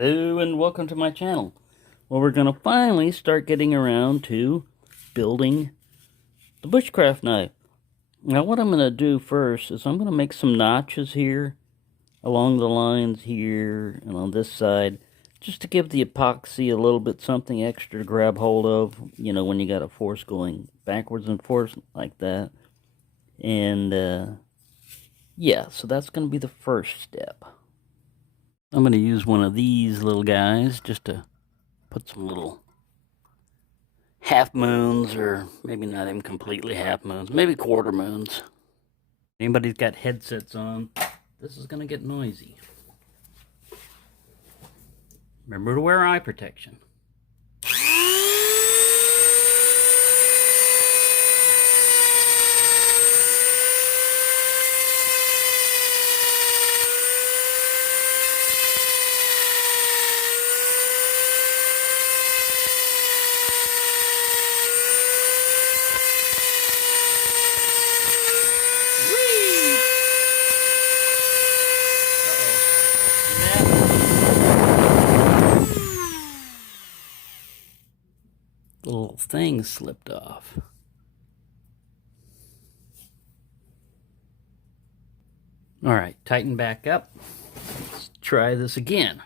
Hello and welcome to my channel. Well, we're going to finally start getting around to building the bushcraft knife. Now what I'm going to do first is I'm going to make some notches here along the lines here and on this side, just to give the epoxy a little bit something extra to grab hold of, you know, when you got a force going backwards and forth like that. And yeah, so that's going to be the first step. I'm going to use one of these little guys just to put some little half moons, or maybe not even completely half moons, maybe quarter moons. Anybody's got headsets on, this is going to get noisy. Remember to wear eye protection. Little thing slipped off. All right, tighten back up. Let's try this again.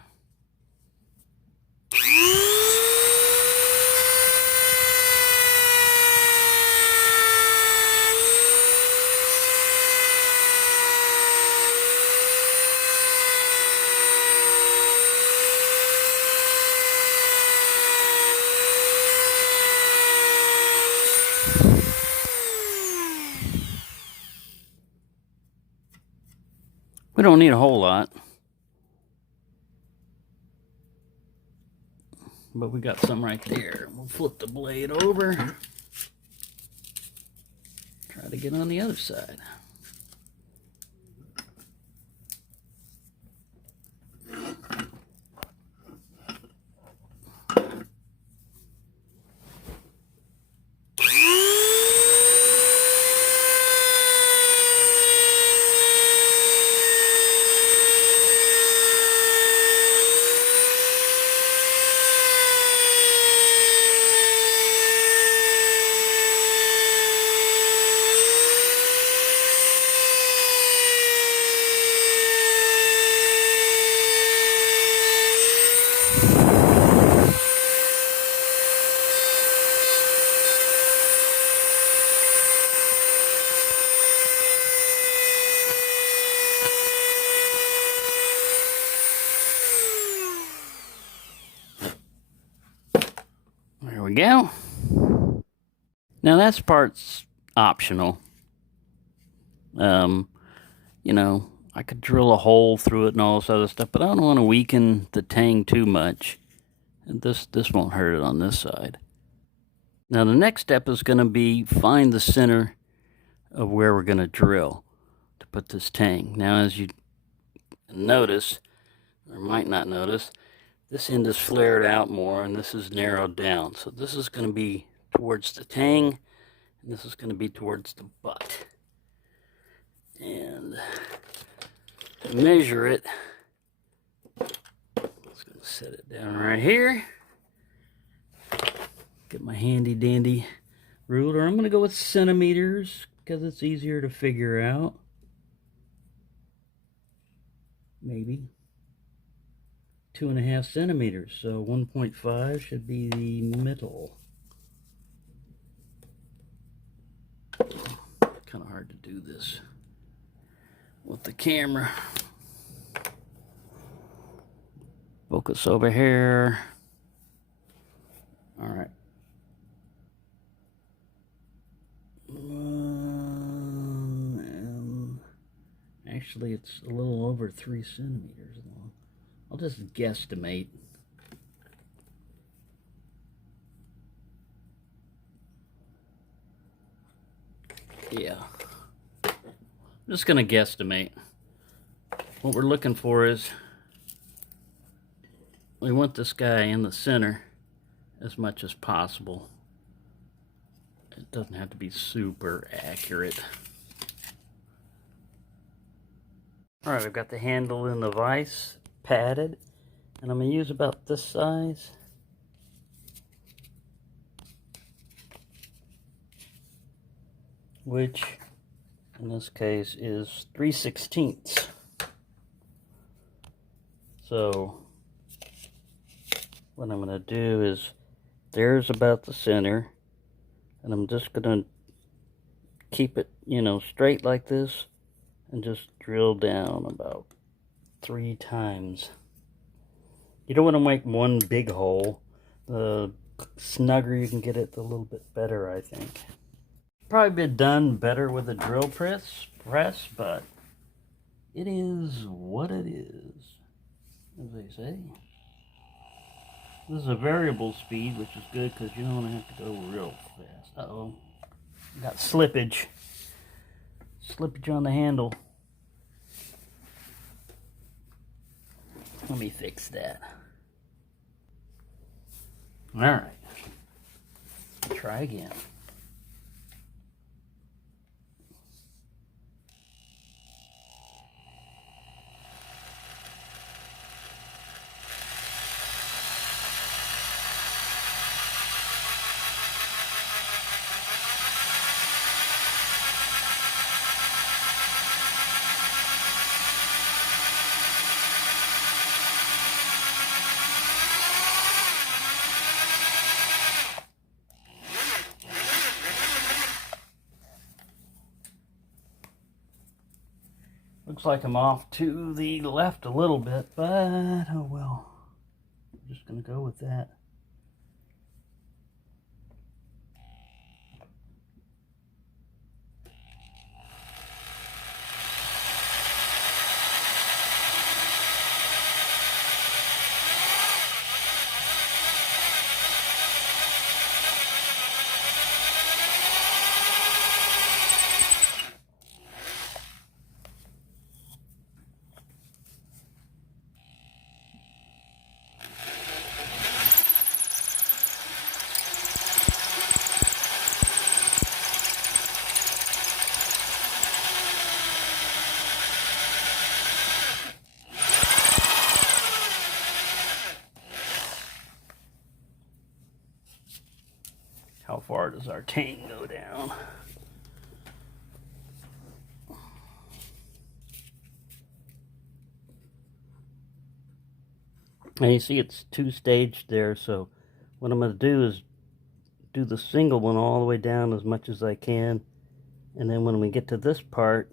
We don't need a whole lot, but we got some right there. We'll flip the blade over. Try to get on the other side. There we go. Now that's part's optional. You know, I could drill a hole through it and all this other stuff, but I don't want to weaken the tang too much. And this won't hurt it on this side. Now the next step is going to be find the center of where we're going to drill to put this tang. Now as you notice, or might not notice, this end is flared out more and this is narrowed down. So this is going to be towards the tang and this is going to be towards the butt. And to measure it, I'm just going to set it down right here. Get my handy dandy ruler. I'm going to go with centimeters because it's easier to figure out. Maybe 2.5 centimeters, so 1.5 should be the middle. Kind of hard to do this with the camera. Focus over here. All right. Actually, it's a little over 3 centimeters long. I'll just guesstimate. Yeah. I'm just going to guesstimate. What we're looking for is, we want this guy in the center as much as possible. It doesn't have to be super accurate. Alright, we've got the handle in the vise padded, And I'm going to use about this size. Which, in this case, is 3/16. So, what I'm going to do is, there's about the center. And I'm just going to keep it, straight like this. And just drill down about 3 times. You don't want to make one big hole. The snugger you can get it, the little bit better, I think. Probably be done better with a drill press, but it is what it is, as they say. This is a variable speed, which is good because you don't have to go real fast. Uh-oh. Got slippage. Slippage on the handle. Let me fix that. Alright. Try again. Looks like I'm off to the left a little bit, but oh well. I'm just going to go with that. How far does our tang go down? And you see it's two-staged there, so what I'm going to do is do the single one all the way down as much as I can, and then when we get to this part,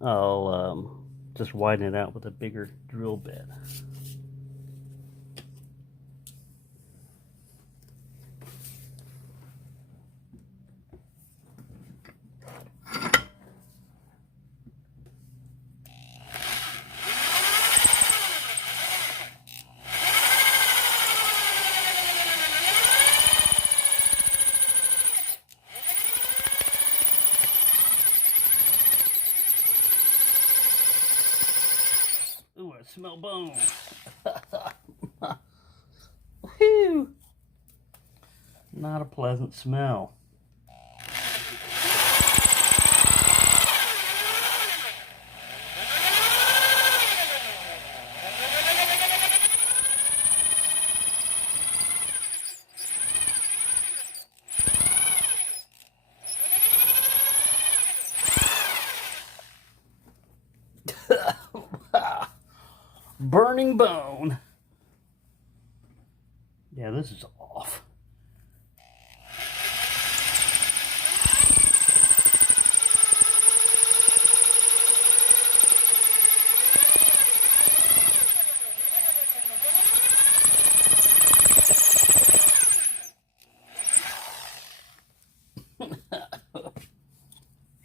I'll just widen it out with a bigger drill bit. Ooh, I smell bone. Whew. Not a pleasant smell. Burning bone. Yeah, this is off.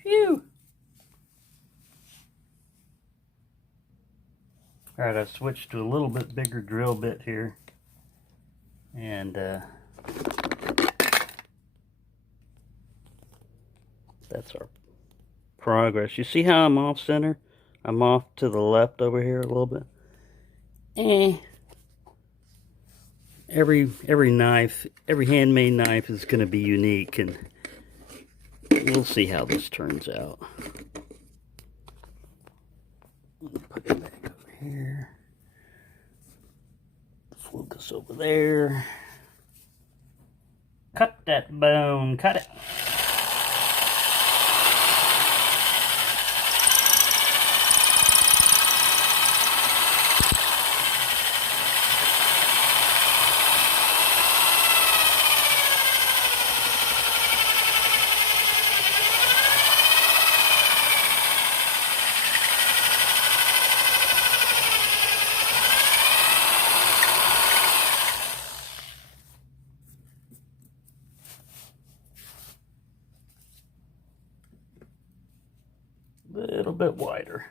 Phew. Alright, I switched to a little bit bigger drill bit here. And that's our progress. You see how I'm off center? I'm off to the left over here a little bit. Every knife, every handmade knife is going to be unique, and we'll see how this turns out. Put it back over here. this over there. Cut that bone, cut it. Little bit wider.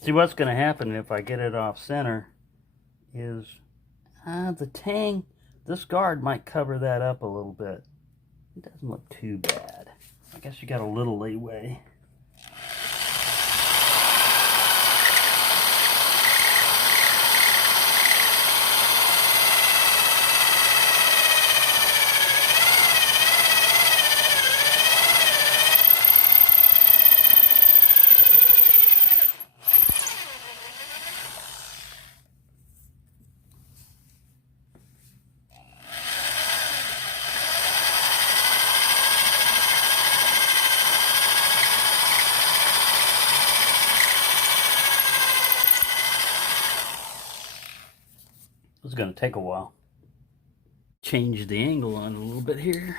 See, what's going to happen if I get it off center is the tang, this guard might cover that up a little bit. It doesn't look too bad. I guess you got a little leeway. It's going to take a while. Change the angle on a little bit here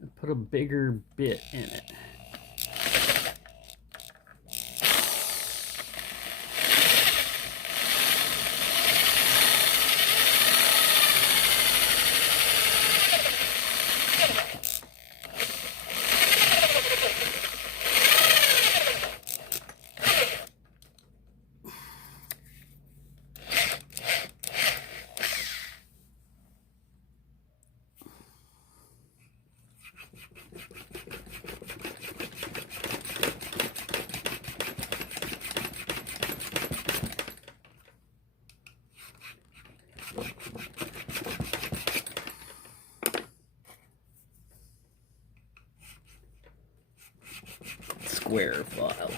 and put a bigger bit in it. Square file.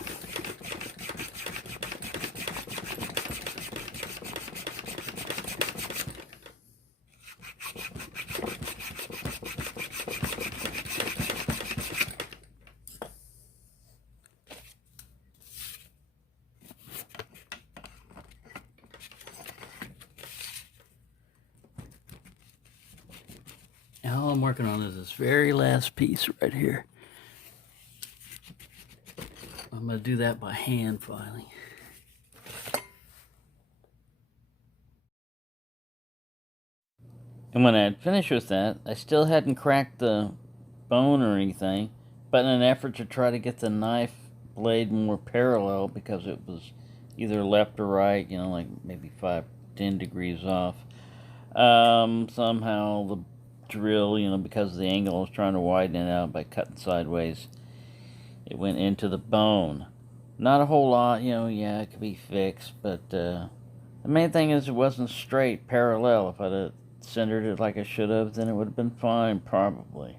All I'm working on is this very last piece right here. I'm going to do that by hand filing. And when I had finished with that, I still hadn't cracked the bone or anything, but in an effort to try to get the knife blade more parallel, because it was either left or right, you know, like maybe 5-10 degrees off, somehow the drill, you know, because of the angle, I was trying to widen it out by cutting sideways. It went into the bone. Not a whole lot, you know, yeah, it could be fixed, but the main thing is it wasn't straight, parallel. If I'd have centered it like I should have, then it would have been fine, probably.